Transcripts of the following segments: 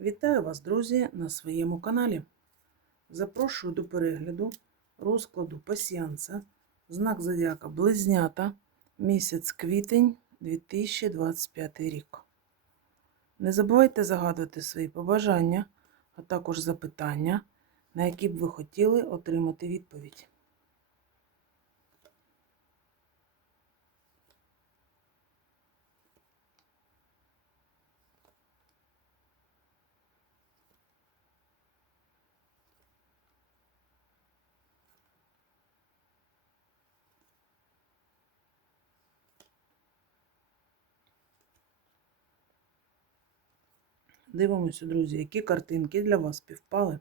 Вітаю вас, друзі, на своєму каналі. Запрошую до перегляду розкладу пасіянса, знак зодіака Близнята, місяць квітень 2025 рік. Не забувайте загадувати свої побажання, а також запитання, на які б ви хотіли отримати відповідь. Дивимося, друзі, які картинки для вас співпали.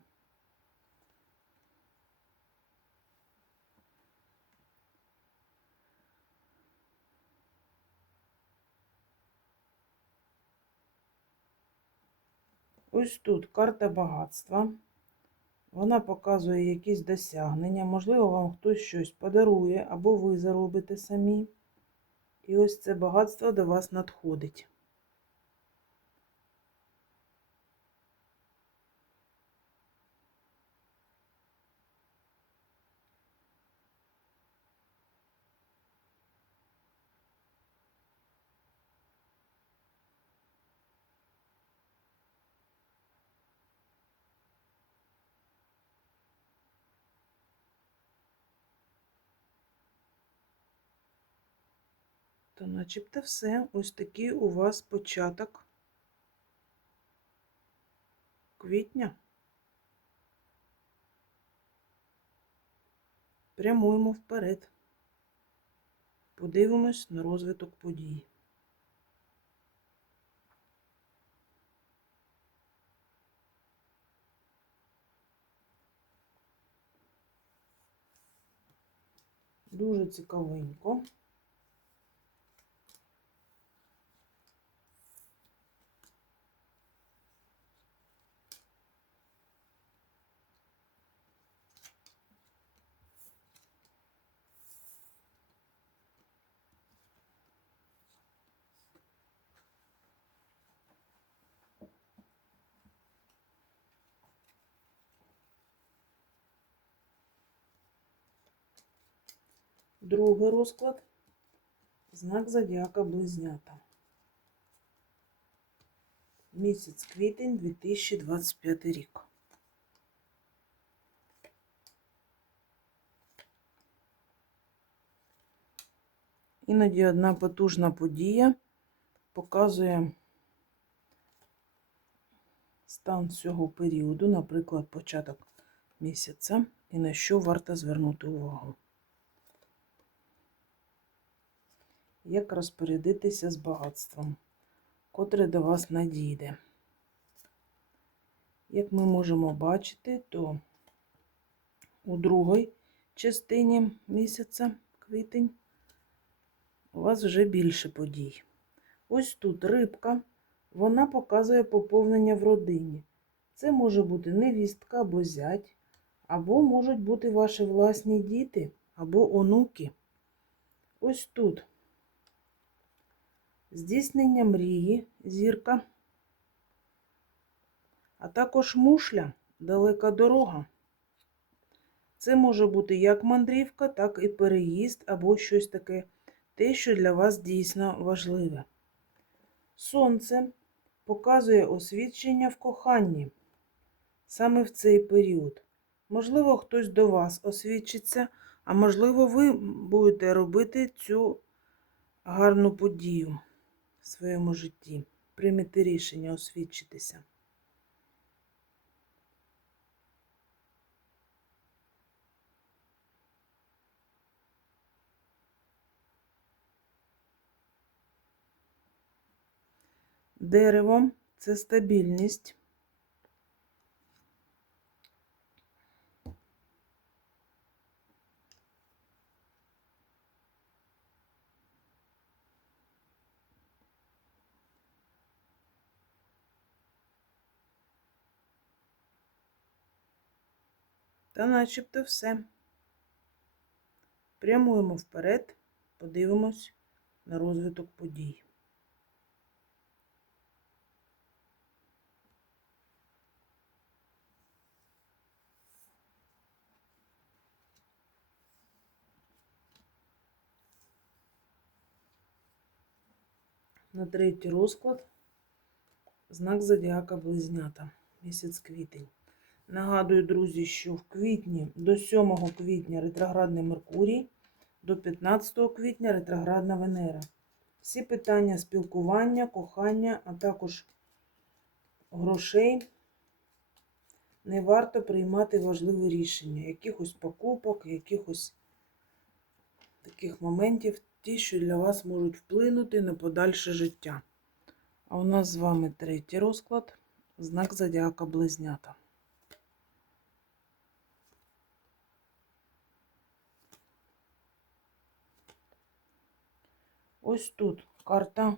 Ось тут карта багатства. Вона показує якісь досягнення. Можливо, вам хтось щось подарує, або ви заробите самі. І ось це багатство до вас надходить. То начебто все. Ось такий у вас початок квітня. Прямуємо вперед. Подивимось на розвиток подій. Дуже цікавенько. Другий розклад. Знак зодіака Близнята. Місяць квітень 2025 рік. Іноді одна потужна подія показує стан цього періоду, наприклад, початок місяця, і на що варто звернути увагу. Як розпорядитися з багатством, котре до вас надійде. Як ми можемо бачити, то у другій частині місяця квітень у вас вже більше подій. Ось тут рибка, вона показує поповнення в родині. Це може бути невістка або зять, або можуть бути ваші власні діти або онуки. Ось тут здійснення мрії, зірка, а також мушля, далека дорога. Це може бути як мандрівка, так і переїзд або щось таке, те, що для вас дійсно важливе. Сонце показує освідчення в коханні саме в цей період. Можливо, хтось до вас освідчиться, а можливо, ви будете робити цю гарну подію в своєму житті, приймете рішення освідчитися. Дерево це стабільність. Та начебто все. Прямуємо вперед, подивимось на розвиток подій. На третій розклад знак зодіака близнята місяць квітень. Нагадую, друзі, що в квітні до 7 квітня ретроградний Меркурій, до 15 квітня ретроградна Венера. Всі питання спілкування, кохання, а також грошей не варто приймати важливі рішення, якихось покупок, якихось таких моментів, ті, що для вас можуть вплинути на подальше життя. А у нас з вами третій розклад, знак Зодіака Близнята. Ось тут карта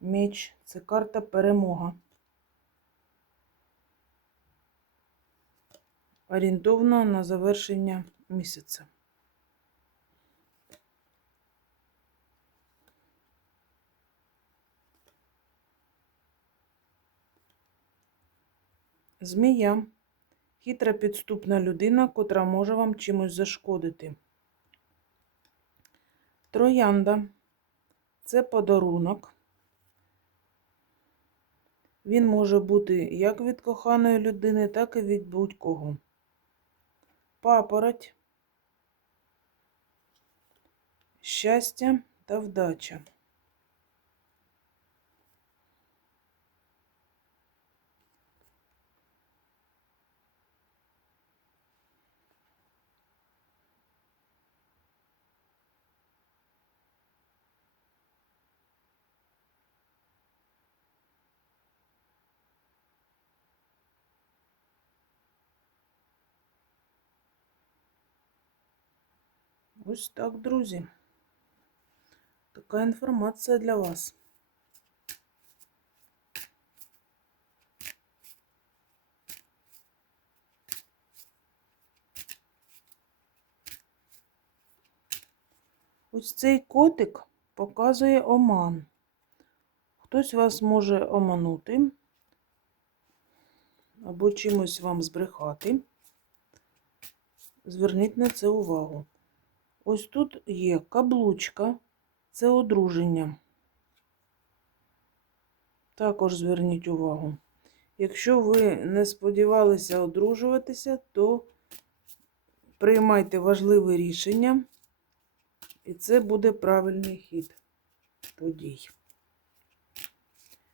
меч, це карта перемога. Орієнтовно на завершення місяця. Змія хитра підступна людина, котра може вам чимось зашкодити. Троянда це подарунок. Він може бути як від коханої людини, так і від будь-кого. Папороть, щастя та вдача. Ось так, друзі. Така інформація для вас. Ось цей котик показує оман. Хтось вас може оманути або чимось вам збрехати. Зверніть на це увагу. Ось тут є каблучка, це одруження. Також зверніть увагу. Якщо ви не сподівалися одружуватися, то приймайте важливе рішення, і це буде правильний хід подій.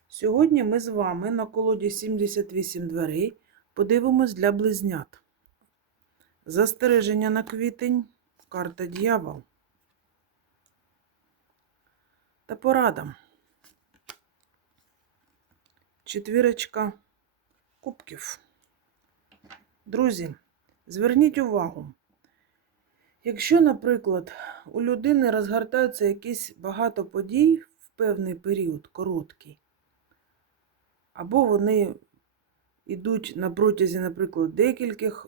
Сьогодні ми з вами на колоді 78 дверей подивимось для близнят. Застереження на квітень. Карта дьявол. Та порада. Четвірочка кубків. Друзі, зверніть увагу. Якщо, наприклад, у людини розгортаються якісь багато подій в певний період, короткий, або вони йдуть на протязі, наприклад, декількох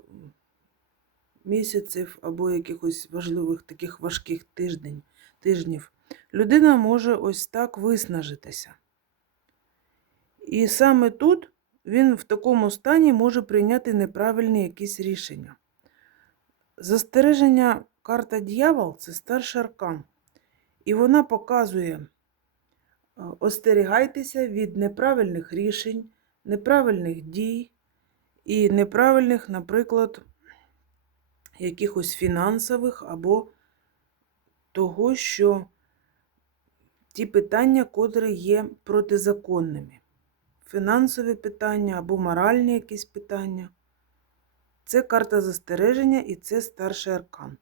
місяців або якихось важливих таких важких тиждень, тижнів, людина може ось так виснажитися. І саме тут він в такому стані може прийняти неправильні якісь рішення. Застереження карта дьявол це старший аркан. І вона показує: остерігайтеся від неправильних рішень, неправильних дій і неправильних, наприклад, якихось фінансових або того, що ті питання, котрі є протизаконними. Фінансові питання або моральні якісь питання. Це карта застереження і це старший аркан.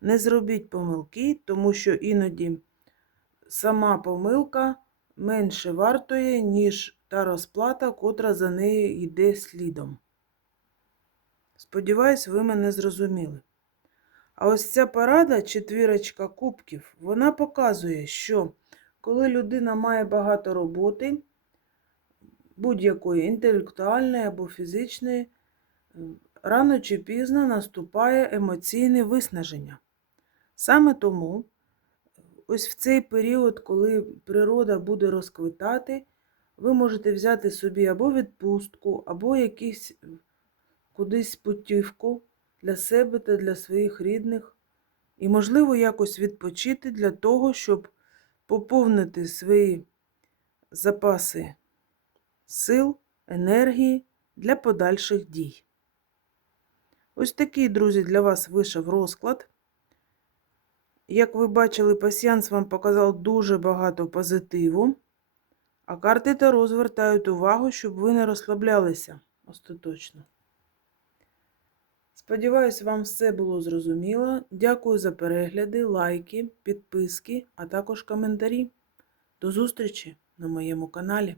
Не зробіть помилки, тому що іноді сама помилка менше вартує, ніж та розплата, котра за нею йде слідом. Сподіваюсь, ви мене зрозуміли. А ось ця парада, четвірочка кубків, вона показує, що коли людина має багато роботи, будь-якої інтелектуальної або фізичної, рано чи пізно наступає емоційне виснаження. Саме тому, ось в цей період, коли природа буде розквитати, ви можете взяти собі або відпустку, або якісь кудись путівку для себе та для своїх рідних, і, можливо, якось відпочити для того, щоб поповнити свої запаси сил, енергії для подальших дій. Ось такий, друзі, для вас вийшов розклад. Як ви бачили, пасіянс вам показав дуже багато позитиву, а карти Таро звертають увагу, щоб ви не розслаблялися остаточно. Сподіваюсь, вам все було зрозуміло. Дякую за перегляди, лайки, підписки, а також коментарі. До зустрічі на моєму каналі.